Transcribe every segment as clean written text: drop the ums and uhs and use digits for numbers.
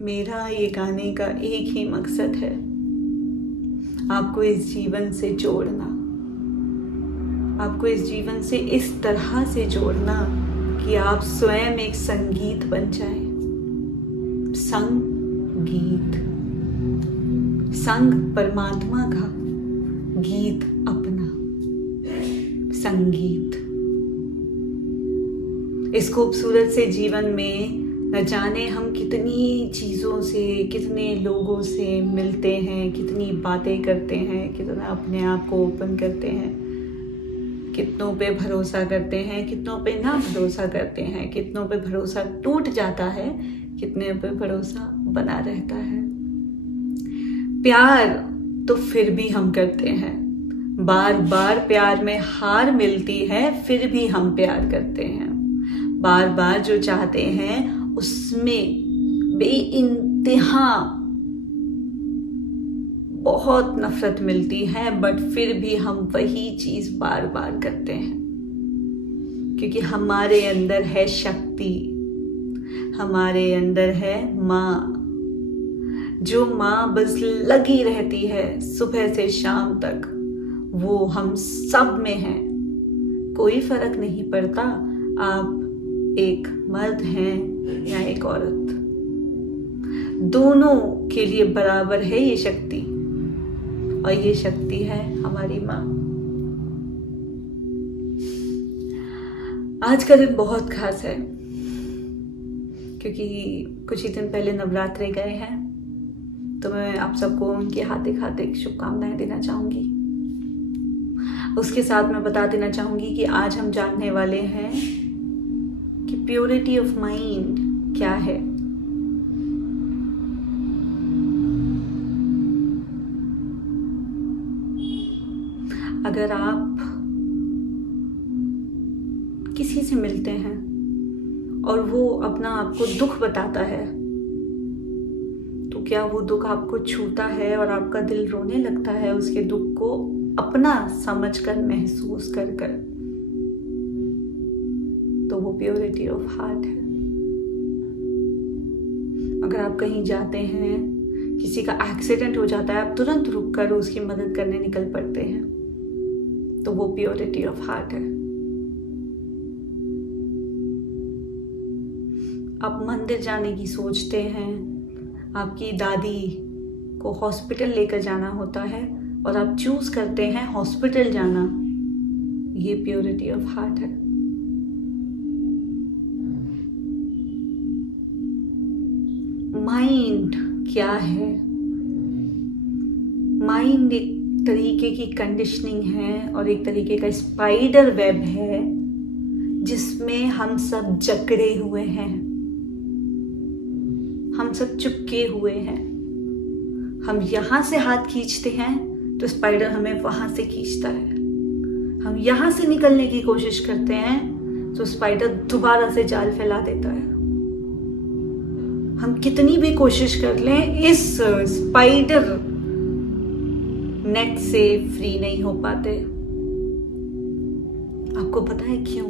मेरा ये गाने का एक ही मकसद है, आपको इस जीवन से जोड़ना, आपको इस जीवन से इस तरह से जोड़ना कि आप स्वयं एक संगीत बन जाएं। संगीत, संग परमात्मा का, गीत अपना, संगीत। इस खूबसूरत से जीवन में न जाने हम कितनी चीज़ों से, कितने लोगों से मिलते हैं, कितनी बातें करते हैं, कितना अपने आप को ओपन करते हैं, कितनों पे भरोसा करते हैं, कितनों पे ना भरोसा करते हैं, कितनों पे भरोसा टूट जाता है, कितने पे भरोसा बना रहता है। प्यार तो फिर भी हम करते हैं, बार बार प्यार में हार मिलती है, फिर भी हम प्यार करते हैं। बार बार जो चाहते हैं उसमें बेइंतहा बहुत नफरत मिलती है, बट फिर भी हम वही चीज बार बार करते हैं, क्योंकि हमारे अंदर है शक्ति, हमारे अंदर है माँ। जो माँ बस लगी रहती है सुबह से शाम तक, वो हम सब में है। कोई फर्क नहीं पड़ता आप एक मर्द हैं या एक औरत, दोनों के लिए बराबर है ये शक्ति, और ये शक्ति है हमारी माँ। आज का दिन बहुत खास है, क्योंकि कुछ ही दिन पहले नवरात्रे गए हैं, तो मैं आप सबको उनकी हार्दिक हार्दिक शुभकामनाएं देना चाहूंगी। उसके साथ मैं बता देना चाहूंगी कि आज हम जानने वाले हैं कि प्योरिटी ऑफ माइंड क्या है। अगर आप किसी से मिलते हैं और वो अपना आपको दुख बताता है, तो क्या वो दुख आपको छूता है और आपका दिल रोने लगता है उसके दुख को अपना समझकर, महसूस कर कर? तो वो प्योरिटी ऑफ हार्ट है। अगर आप कहीं जाते हैं, किसी का एक्सीडेंट हो जाता है, आप तुरंत रुक कर उसकी मदद करने निकल पड़ते हैं, तो वो प्योरिटी ऑफ हार्ट है। आप मंदिर जाने की सोचते हैं, आपकी दादी को हॉस्पिटल लेकर जाना होता है और आप चूज करते हैं हॉस्पिटल जाना, ये प्योरिटी ऑफ हार्ट है। माइंड क्या है? माइंड एक तरीके की कंडीशनिंग है और एक तरीके का स्पाइडर वेब है, जिसमें हम सब जकड़े हुए हैं, हम सब चिपके हुए हैं। हम यहां से हाथ खींचते हैं तो स्पाइडर हमें वहां से खींचता है, हम यहां से निकलने की कोशिश करते हैं तो स्पाइडर दोबारा से जाल फैला देता है। हम कितनी भी कोशिश कर लें, इस स्पाइडर नेट से फ्री नहीं हो पाते। आपको पता है क्यों?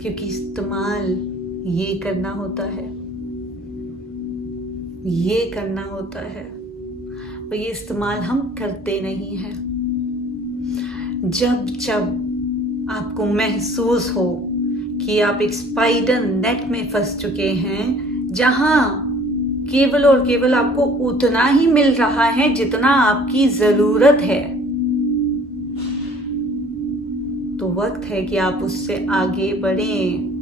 क्योंकि इस्तेमाल ये करना होता है, ये करना होता है, और ये इस्तेमाल हम करते नहीं हैं। जब जब आपको महसूस हो कि आप एक स्पाइडर नेट में फंस चुके हैं, जहां केवल और केवल आपको उतना ही मिल रहा है जितना आपकी जरूरत है, तो वक्त है कि आप उससे आगे बढ़ें,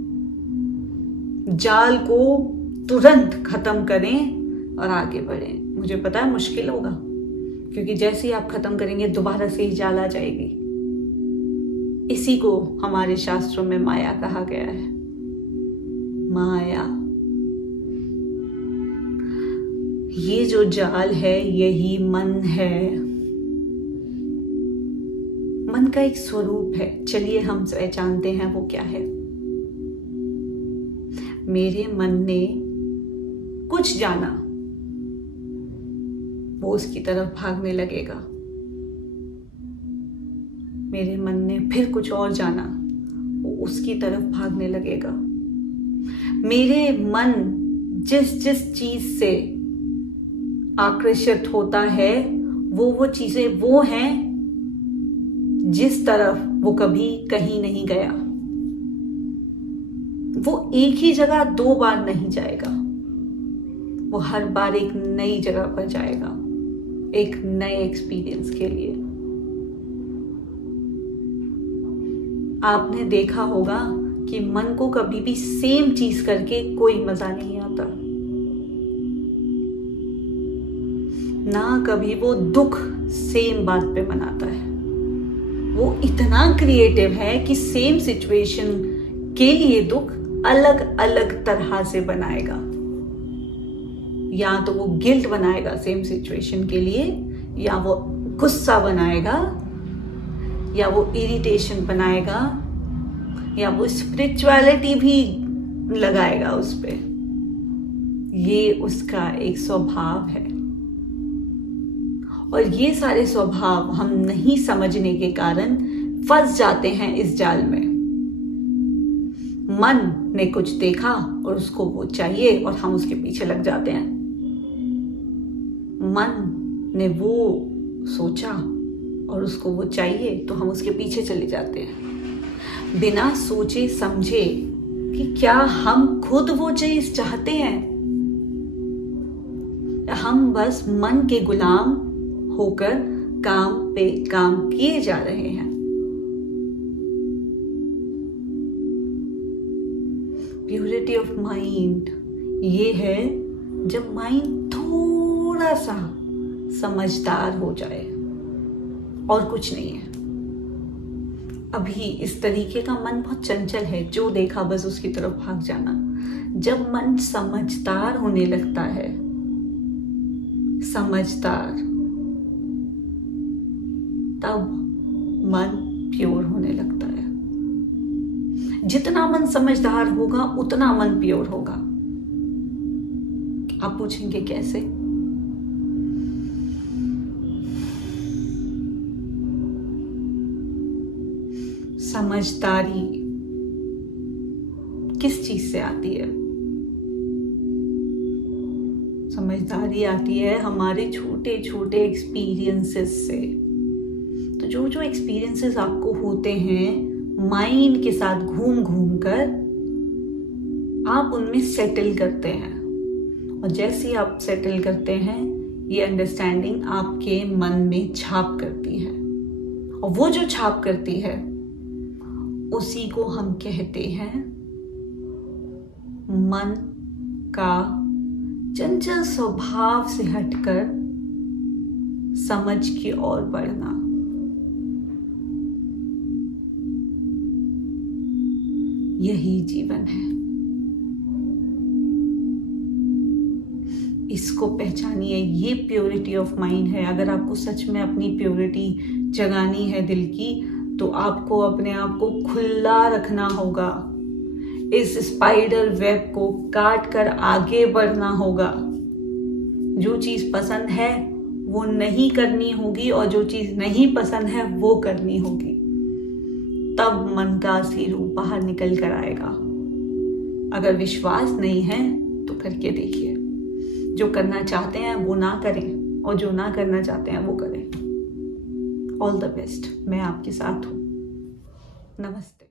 जाल को तुरंत खत्म करें और आगे बढ़ें। मुझे पता है मुश्किल होगा, क्योंकि जैसे ही आप खत्म करेंगे दोबारा से ही जाल आ जाएगी। इसी को हमारे शास्त्रों में माया कहा गया है। माया, ये जो जाल है यही मन है। मन का एक स्वरूप है, चलिए हम पहचानते हैं वो क्या है। मेरे मन ने कुछ जाना, वो उसकी तरफ भागने लगेगा। मेरे मन ने फिर कुछ और जाना, वो उसकी तरफ भागने लगेगा। मेरे मन जिस जिस चीज से आकर्षित होता है वो चीजें वो हैं जिस तरफ वो कभी कहीं नहीं गया। वो एक ही जगह 2 बार नहीं जाएगा, वो हर बार एक नई जगह पर जाएगा, एक नए एक्सपीरियंस के लिए। आपने देखा होगा कि मन को कभी भी सेम चीज करके कोई मजा नहीं आता, ना कभी वो दुख सेम बात पे मनाता है। वो इतना क्रिएटिव है कि सेम सिचुएशन के लिए दुख अलग अलग तरह से बनाएगा। या तो वो गिल्ट बनाएगा सेम सिचुएशन के लिए, या वो गुस्सा बनाएगा, या वो इरिटेशन बनाएगा, या वो स्पिरिचुअलिटी भी लगाएगा उस पे। ये उसका एक स्वभाव है। और ये सारे स्वभाव हम नहीं समझने के कारण फंस जाते हैं इस जाल में। मन ने कुछ देखा और उसको वो चाहिए और हम उसके पीछे लग जाते हैं। मन ने वो सोचा और उसको वो चाहिए तो हम उसके पीछे चले जाते हैं, बिना सोचे समझे कि क्या हम खुद वो चीज चाहते हैं, या हम बस मन के गुलाम होकर काम पे काम किए जा रहे हैं। प्योरिटी ऑफ माइंड ये है जब माइंड थोड़ा सा समझदार हो जाए, और कुछ नहीं है। अभी इस तरीके का मन बहुत चंचल है, जो देखा बस उसकी तरफ भाग जाना। जब मन समझदार होने लगता है, समझदार, तब मन प्योर होने लगता है। जितना मन समझदार होगा उतना मन प्योर होगा। आप पूछेंगे कैसे? समझदारी किस चीज से आती है? समझदारी आती है हमारे छोटे छोटे एक्सपीरियंसेस से। तो जो जो एक्सपीरियंसेस आपको होते हैं माइंड के साथ घूम घूम कर, आप उनमें सेटल करते हैं। और जैसे ही आप सेटल करते हैं, ये अंडरस्टैंडिंग आपके मन में छाप करती है। और वो जो छाप करती है उसी को हम कहते हैं मन का चंचल स्वभाव से हटकर समझ की ओर बढ़ना। यही जीवन है। इसको पहचानिए, ये प्योरिटी ऑफ माइंड है। अगर आपको सच में अपनी प्योरिटी जगानी है दिल की, तो आपको अपने आप को खुला रखना होगा। इस स्पाइडर वेब को काट कर आगे बढ़ना होगा। जो चीज पसंद है वो नहीं करनी होगी, और जो चीज नहीं पसंद है वो करनी होगी। तब मन का असली रूप बाहर निकल कर आएगा। अगर विश्वास नहीं है तो करके देखिए। जो करना चाहते हैं वो ना करें, और जो ना करना चाहते हैं वो करें। All the best. मैं आपके साथ हूँ। नमस्ते।